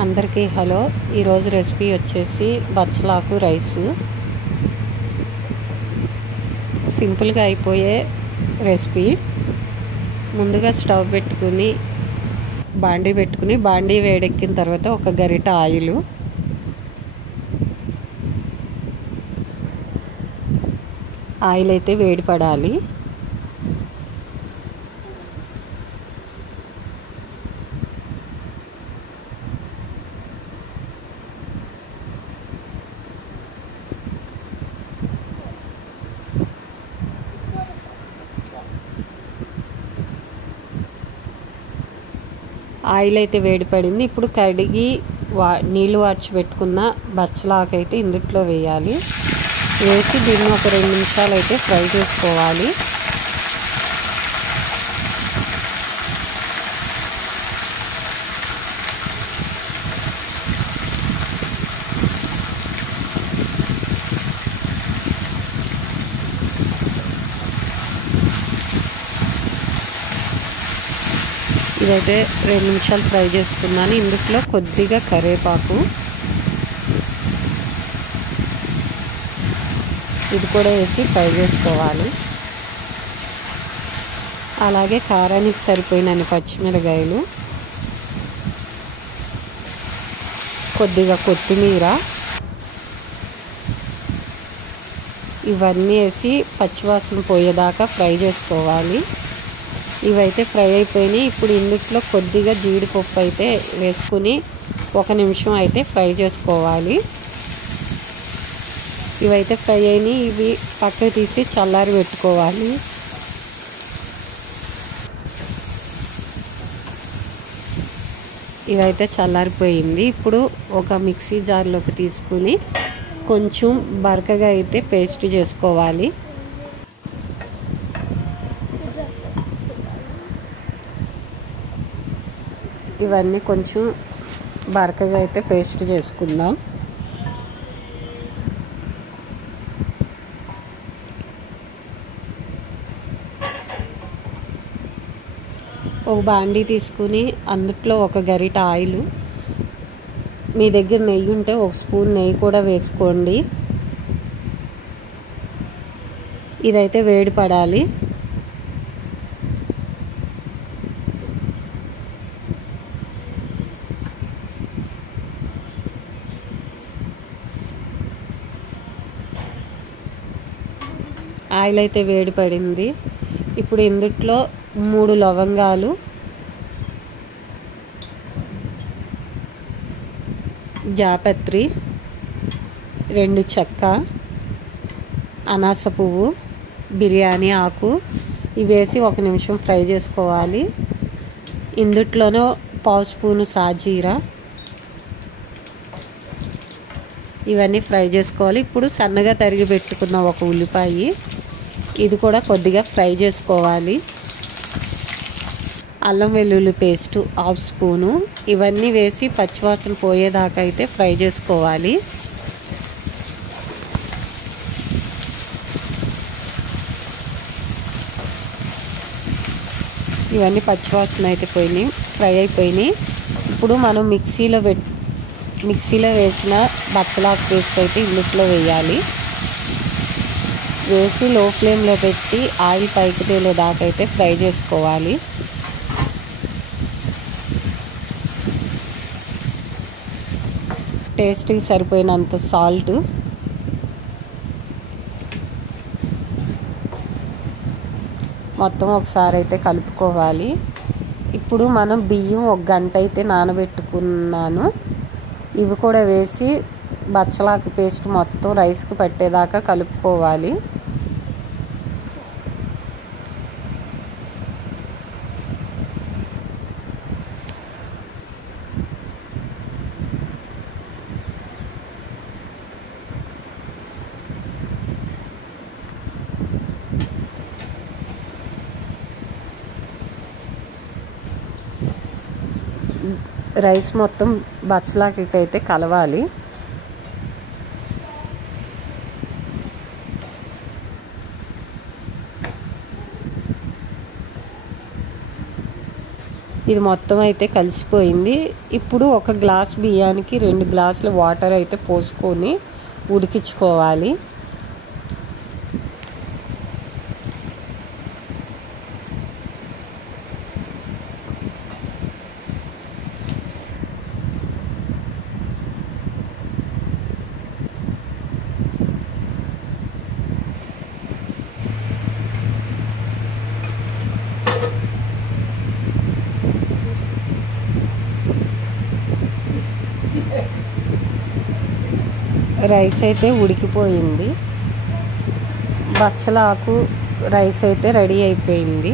అందరికీ హలో. ఈరోజు రెసిపీ వచ్చేసి బచ్చలాకు రైసు. సింపుల్గా అయిపోయే రెసిపీ. ముందుగా స్టవ్ పెట్టుకుని బాండీ వేడెక్కిన తర్వాత ఒక గరిట ఆయిల్ అయితే వేడి పడాలి. ఆయిల్ అయితే వేడి పడింది. ఇప్పుడు కడిగి నీళ్ళు వార్చి పెట్టుకున్న బచ్చలాకు అయితే ఇందులో వేయాలి. వేసి దీన్ని ఒక 2 నిమిషాలు అయితే ఫ్రై చేసుకోవాలి. ఇదైతే 2 నిమిషాలు ఫ్రై చేసుకున్నాను. ఇందులో కొద్దిగా కరివేపాకు, ఇది కూడా వేసి ఫ్రై చేసుకోవాలి. అలాగే కారానికి సరిపోయినన్ని పచ్చిమిరకాయలు, కొద్దిగా కొత్తిమీర, ఇవన్నీ వేసి పచ్చివాసన పోయేదాకా ఫ్రై చేసుకోవాలి. ఇవైతే ఫ్రై అయిపోయినాయి. ఇప్పుడు ఇందులో కొద్దిగా జీడిపప్పు అయితే వేసుకుని 1 నిమిషం అయితే ఫ్రై చేసుకోవాలి. ఇవైతే ఫ్రై అయినాయి. ఇవి పక్కకు తీసి చల్లారి పెట్టుకోవాలి. ఇవైతే చల్లారిపోయింది. ఇప్పుడు ఒక మిక్సీ జార్లోకి తీసుకుని కొంచెం బరకగా అయితే పేస్ట్ చేసుకోవాలి. ఇవన్నీ కొంచెం బరకగా అయితే పేస్ట్ చేసుకుందాం. ఒక బాండీ తీసుకుని అందులో ఒక గరిట ఆయిల్, మీ దగ్గర నెయ్యి ఉంటే 1 స్పూన్ నెయ్యి కూడా వేసుకోండి. ఇదైతే వేడి పడాలి. ఆయిల్ అయితే వేడి పడింది. ఇప్పుడు ఇందులో 3 లవంగాలు, జాపత్రి, 2 చెక్క, అనాస పువ్వు, బిర్యానీ ఆకు ఇవి వేసి 1 నిమిషం ఫ్రై చేసుకోవాలి. ఇందులోనే 1/2 స్పూను సాజీరా, ఇవన్నీ ఫ్రై చేసుకోవాలి. ఇప్పుడు సన్నగా తరిగి పెట్టుకున్న ఒక ఉల్లిపాయ, ఇది కూడా కొద్దిగా ఫ్రై చేసుకోవాలి. అల్లం వెల్లుల్లి పేస్టు 1/2 స్పూను, ఇవన్నీ వేసి పచ్చివాసన పోయేదాకా అయితే ఫ్రై చేసుకోవాలి. ఇవన్నీ పచ్చివాసన అయితే పోయినాయి, ఫ్రై అయిపోయినాయి. ఇప్పుడు మనం మిక్సీలో వేసిన బచ్చలాకు పేస్ట్ అయితే ఇందులో వేయాలి. వేసి లో ఫ్లేమ్లో పెట్టి ఆయిల్ పైకి తేలేదాకా అయితే ఫ్రై చేసుకోవాలి. టేస్ట్కి సరిపోయినంత సాల్ట్, మొత్తం ఒకసారి అయితే కలుపుకోవాలి. ఇప్పుడు మనం బియ్యం 1 గంట అయితే నానబెట్టుకున్నాను. ఇవి కూడా వేసి బచ్చలాకు పేస్ట్ మొత్తం రైస్కి పట్టేదాకా కలుపుకోవాలి. రైస్ మొత్తం బచ్చలాకి అయితే కలవాలి. ఇది మొత్తం అయితే కలిసిపోయింది. ఇప్పుడు ఒక గ్లాస్ బియ్యానికి 2 గ్లాసుల వాటర్ అయితే పోసుకొని ఉడికించుకోవాలి. రైస్ అయితే ఉడికిపోయింది. బచ్చలాకు రైస్ అయితే రెడీ అయిపోయింది.